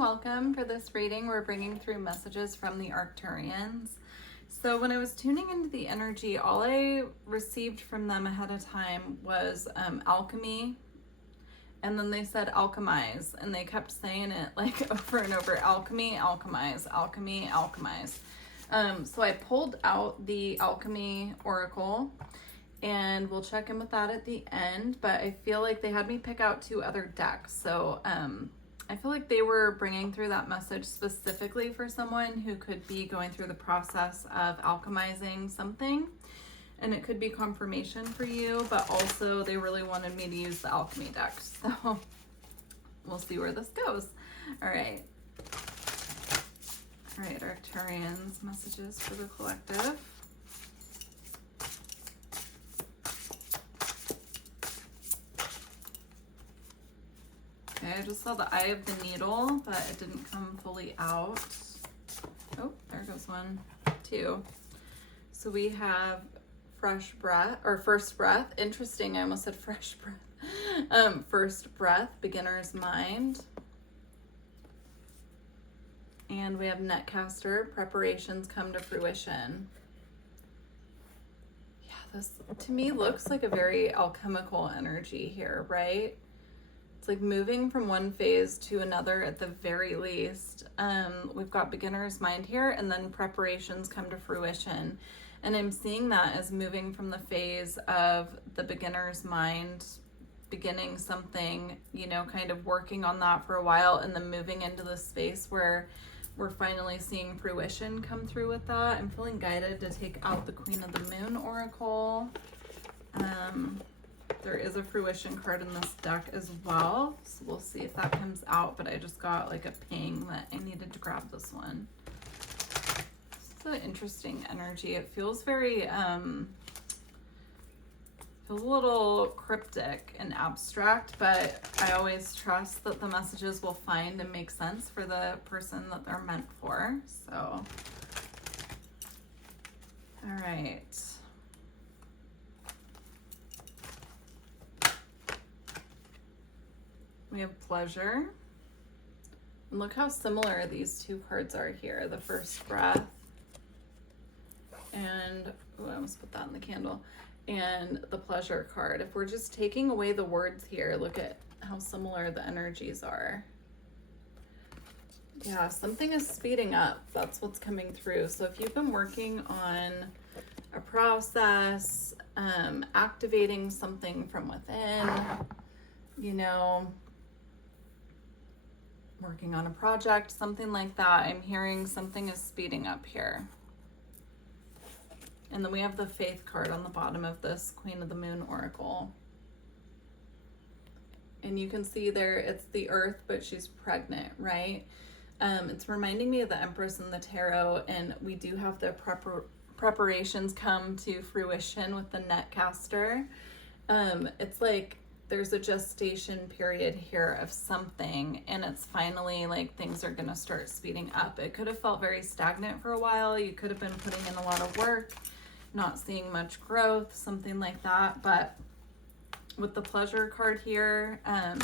welcome. For this reading, we're bringing through messages from the Arcturians. So when I was tuning into the energy, all I received from them ahead of time was alchemy. And then they said alchemize, and they kept saying it like over and over, alchemy, alchemize, alchemy, alchemize. So I pulled out the alchemy oracle, and we'll check in with that at the end, but I feel like they had me pick out 2 other decks. So I feel like they were bringing through that message specifically for someone who could be going through the process of alchemizing something. And it could be confirmation for you, but also they really wanted me to use the alchemy deck. So we'll see where this goes. All right. All right, Arcturians, messages for the collective. Okay, I just saw the eye of the needle, but it didn't come fully out. Oh, there goes 1, 2. So we have fresh breath, or first breath. Interesting, I almost said fresh breath. First breath, beginner's mind. And we have netcaster, preparations come to fruition. Yeah, this to me looks like a very alchemical energy here, right? It's like moving from one phase to another at the very least. We've got beginner's mind here, and then preparations come to fruition. And I'm seeing that as moving from the phase of the beginner's mind, beginning something, you know, kind of working on that for a while, and then moving into the space where we're finally seeing fruition come through with that. I'm feeling guided to take out the Queen of the Moon oracle. There is a fruition card in this deck as well, so we'll see if that comes out, but I just got like a ping that I needed to grab this one. It's an interesting energy. It feels very, feels a little cryptic and abstract, but I always trust that the messages will find and make sense for the person that they're meant for. So, all right. We have pleasure. And look how similar these 2 cards are here. The first breath. And, oh, I almost put that in the candle. And the pleasure card. If we're just taking away the words here, look at how similar the energies are. Yeah, something is speeding up. That's what's coming through. So if you've been working on a process, activating something from within, you know, working on a project, something like that, I'm hearing something is speeding up here. And then we have the faith card on the bottom of this Queen of the Moon oracle. And you can see there, it's the earth, but she's pregnant, right? It's reminding me of the Empress in the tarot, and we do have the preparations come to fruition with the netcaster. It's like there's a gestation period here of something, and it's finally like things are gonna start speeding up. It could have felt very stagnant for a while. You could have been putting in a lot of work, not seeing much growth, something like that. But with the pleasure card here, and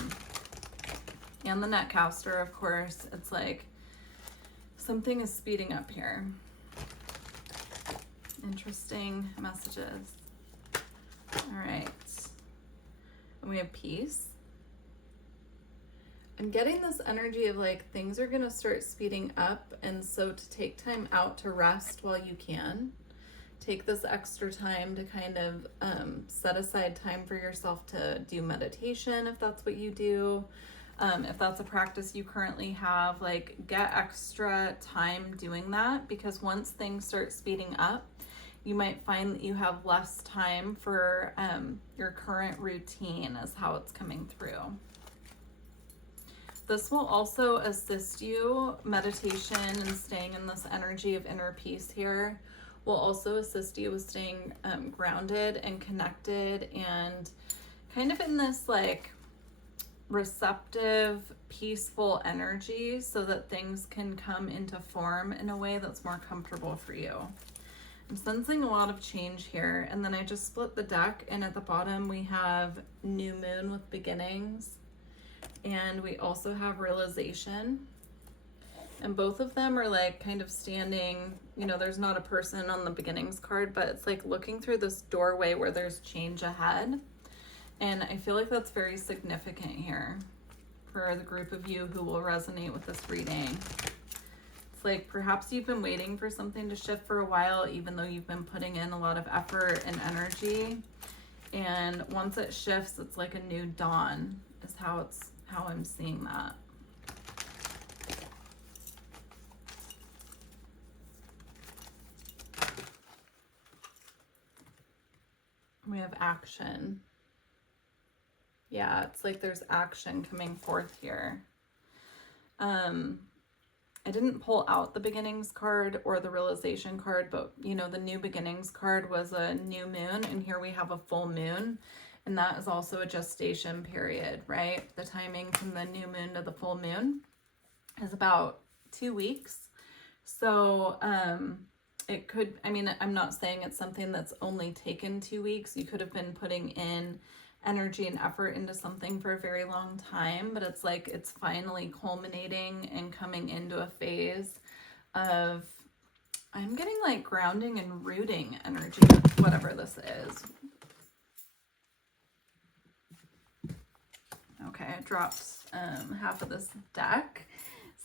the netcaster, of course, it's like something is speeding up here. Interesting messages. All right. And we have peace. I'm getting this energy of like things are gonna start speeding up, and so to take time out to rest while you can. Take this extra time to kind of set aside time for yourself to do meditation if that's what you do. If that's a practice you currently have, like get extra time doing that, because once things start speeding up, you might find that you have less time for your current routine is how it's coming through. This will also assist you, meditation and staying in this energy of inner peace here will also assist you with staying grounded and connected and kind of in this like receptive, peaceful energy so that things can come into form in a way that's more comfortable for you. I'm sensing a lot of change here. And then I just split the deck, and at the bottom we have new moon with beginnings, and we also have realization. And both of them are like kind of standing, you know, there's not a person on the beginnings card, but it's like looking through this doorway where there's change ahead. And I feel like that's very significant here for the group of you who will resonate with this reading. It's like perhaps you've been waiting for something to shift for a while, even though you've been putting in a lot of effort and energy. And once it shifts, it's like a new dawn is how I'm seeing that. We have action. Yeah, it's like there's action coming forth here. I didn't pull out the beginnings card or the realization card, but you know, the new beginnings card was a new moon, and here we have a full moon, and that is also a gestation period, right? The timing from the new moon to the full moon is about 2 weeks. So, it could, I mean, I'm not saying it's something that's only taken 2 weeks. You could have been putting in energy and effort into something for a very long time, but it's like it's finally culminating and coming into a phase of, I'm getting like grounding and rooting energy, whatever this is. Okay, I dropped half of this deck,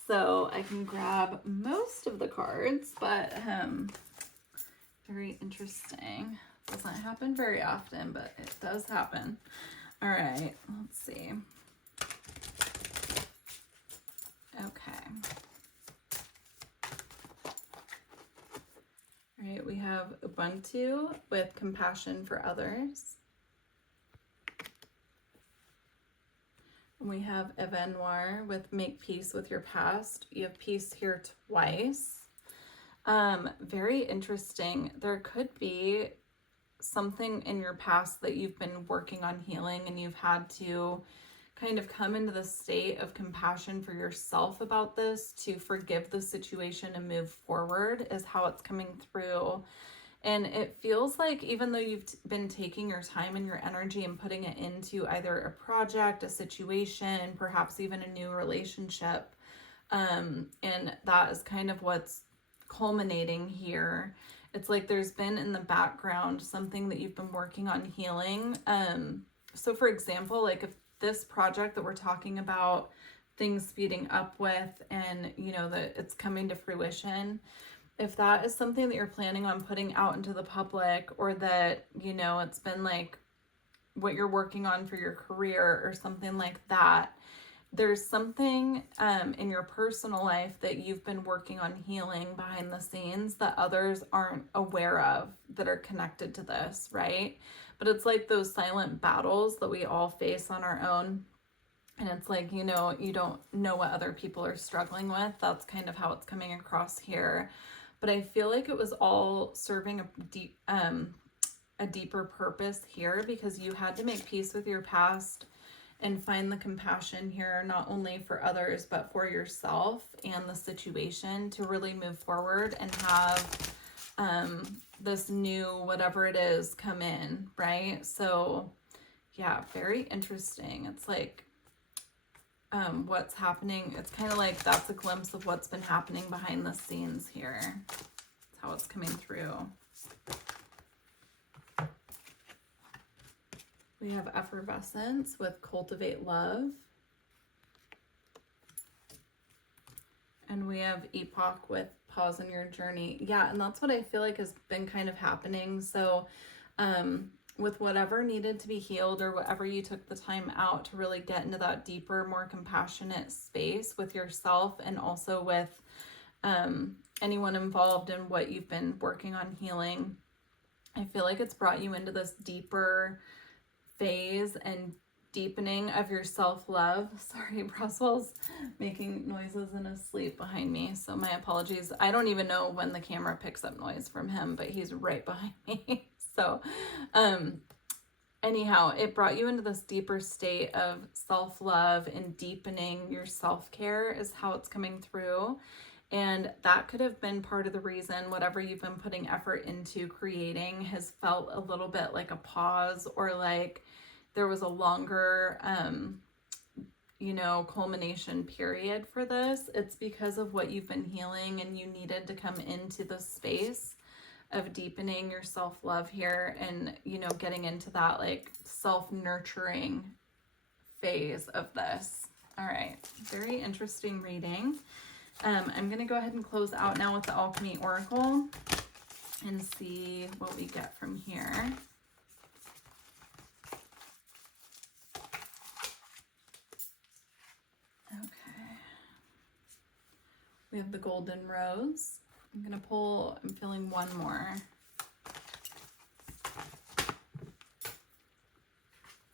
so I can grab most of the cards, but very interesting. Doesn't happen very often, but it does happen. All right, let's see. Okay. All right, we have Ubuntu with compassion for others. We have Evenoir with make peace with your past. You have peace here twice. Very interesting. There could be something in your past that you've been working on healing, and you've had to kind of come into the state of compassion for yourself about this, to forgive the situation and move forward, is how it's coming through. And it feels like even though you've been taking your time and your energy and putting it into either a project, a situation, perhaps even a new relationship, and that is kind of what's culminating here. It's like there's been in the background something that you've been working on healing. So for example, like if this project that we're talking about, things speeding up with, and you know that it's coming to fruition, if that is something that you're planning on putting out into the public, or that, you know, it's been like what you're working on for your career or something like that, there's something in your personal life that you've been working on healing behind the scenes that others aren't aware of, that are connected to this, right? But it's like those silent battles that we all face on our own. And it's like, you know, you don't know what other people are struggling with. That's kind of how it's coming across here. But I feel like it was all serving a deeper purpose here, because you had to make peace with your past and find the compassion here, not only for others, but for yourself and the situation, to really move forward and have this new whatever it is come in, right? So yeah, very interesting. It's like what's happening. It's kind of like that's a glimpse of what's been happening behind the scenes here. That's how it's coming through. We have effervescence with cultivate love. And we have epoch with pause in your journey. Yeah, and that's what I feel like has been kind of happening. So with whatever needed to be healed, or whatever you took the time out to really get into that deeper, more compassionate space with yourself, and also with anyone involved in what you've been working on healing, I feel like it's brought you into this deeper phase and deepening of your self-love. Sorry, Brussels making noises in his sleep behind me, so my apologies. I don't even know when the camera picks up noise from him, but he's right behind me. So anyhow, it brought you into this deeper state of self-love and deepening your self-care is how it's coming through. And that could have been part of the reason whatever you've been putting effort into creating has felt a little bit like a pause, or like there was a longer, you know, culmination period for this. It's because of what you've been healing, and you needed to come into the space of deepening your self-love here, and, you know, getting into that like self-nurturing phase of this. All right, very interesting reading. I'm going to go ahead and close out now with the Alchemy Oracle and see what we get from here. Okay. We have the Golden Rose. I'm going to pull, I'm feeling one more.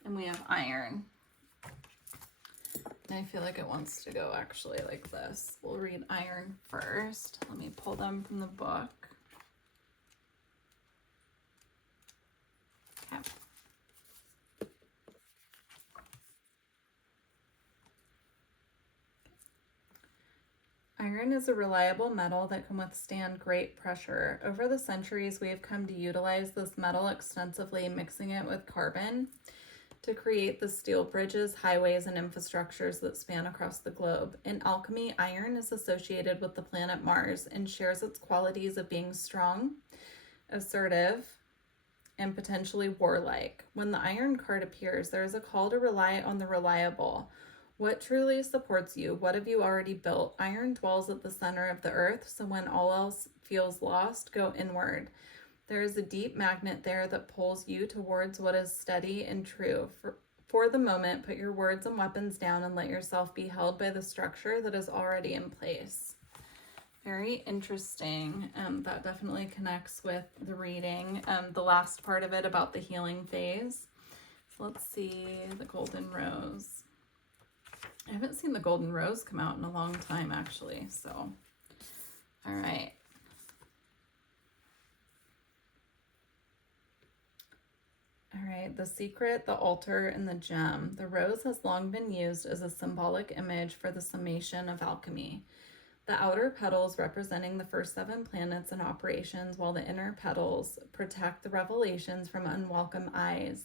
And we have Iron. I feel like it wants to go actually like this. We'll read Iron first. Let me pull them from the book. Okay. Iron is a reliable metal that can withstand great pressure. Over the centuries, we have come to utilize this metal extensively, mixing it with carbon to create the steel bridges, highways, and infrastructures that span across the globe. In alchemy, iron is associated with the planet Mars and shares its qualities of being strong, assertive, and potentially warlike. When the Iron card appears, there is a call to rely on the reliable. What truly supports you? What have you already built? Iron dwells at the center of the earth, so when all else feels lost, go inward. There is a deep magnet there that pulls you towards what is steady and true. For the moment, put your words and weapons down and let yourself be held by the structure that is already in place. Very interesting. That definitely connects with the reading. The last part of it about the healing phase. So let's see the Golden Rose. I haven't seen the Golden Rose come out in a long time, actually. So, all right. All right, the secret, the altar, and the gem. The rose has long been used as a symbolic image for the summation of alchemy. The outer petals representing the first 7 planets in operations, while the inner petals protect the revelations from unwelcome eyes.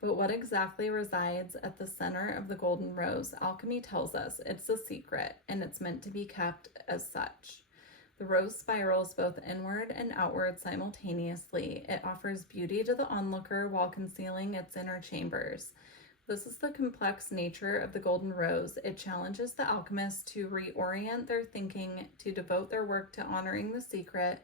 But what exactly resides at the center of the golden rose? Alchemy tells us it's a secret, and it's meant to be kept as such. The rose spirals both inward and outward simultaneously. It offers beauty to the onlooker while concealing its inner chambers. This is the complex nature of the golden rose. It challenges the alchemists to reorient their thinking, to devote their work to honoring the secret,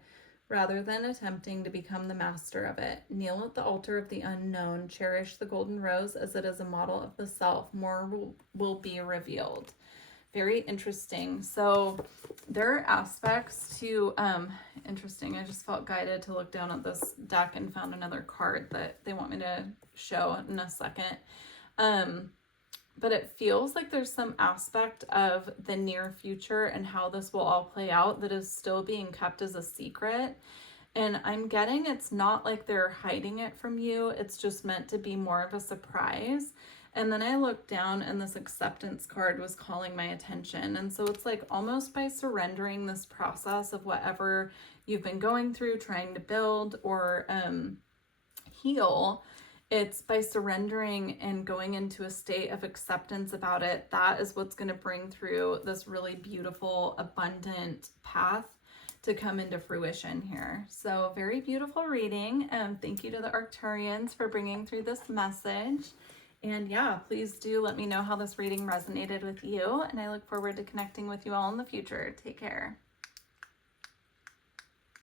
rather than attempting to become the master of it. Kneel at the altar of the unknown. Cherish the golden rose as it is a model of the self. More will be revealed. Very interesting. So there are aspects to, interesting. I just felt guided to look down at this deck and found another card that they want me to show in a second. But it feels like there's some aspect of the near future and how this will all play out that is still being kept as a secret. And I'm getting it's not like they're hiding it from you. It's just meant to be more of a surprise. And then I looked down and this acceptance card was calling my attention. And so it's like almost by surrendering this process of whatever you've been going through, trying to build or heal, it's by surrendering and going into a state of acceptance about it. That is what's going to bring through this really beautiful, abundant path to come into fruition here. So very beautiful reading. Thank you to the Arcturians for bringing through this message. And yeah, please do let me know how this reading resonated with you. And I look forward to connecting with you all in the future. Take care.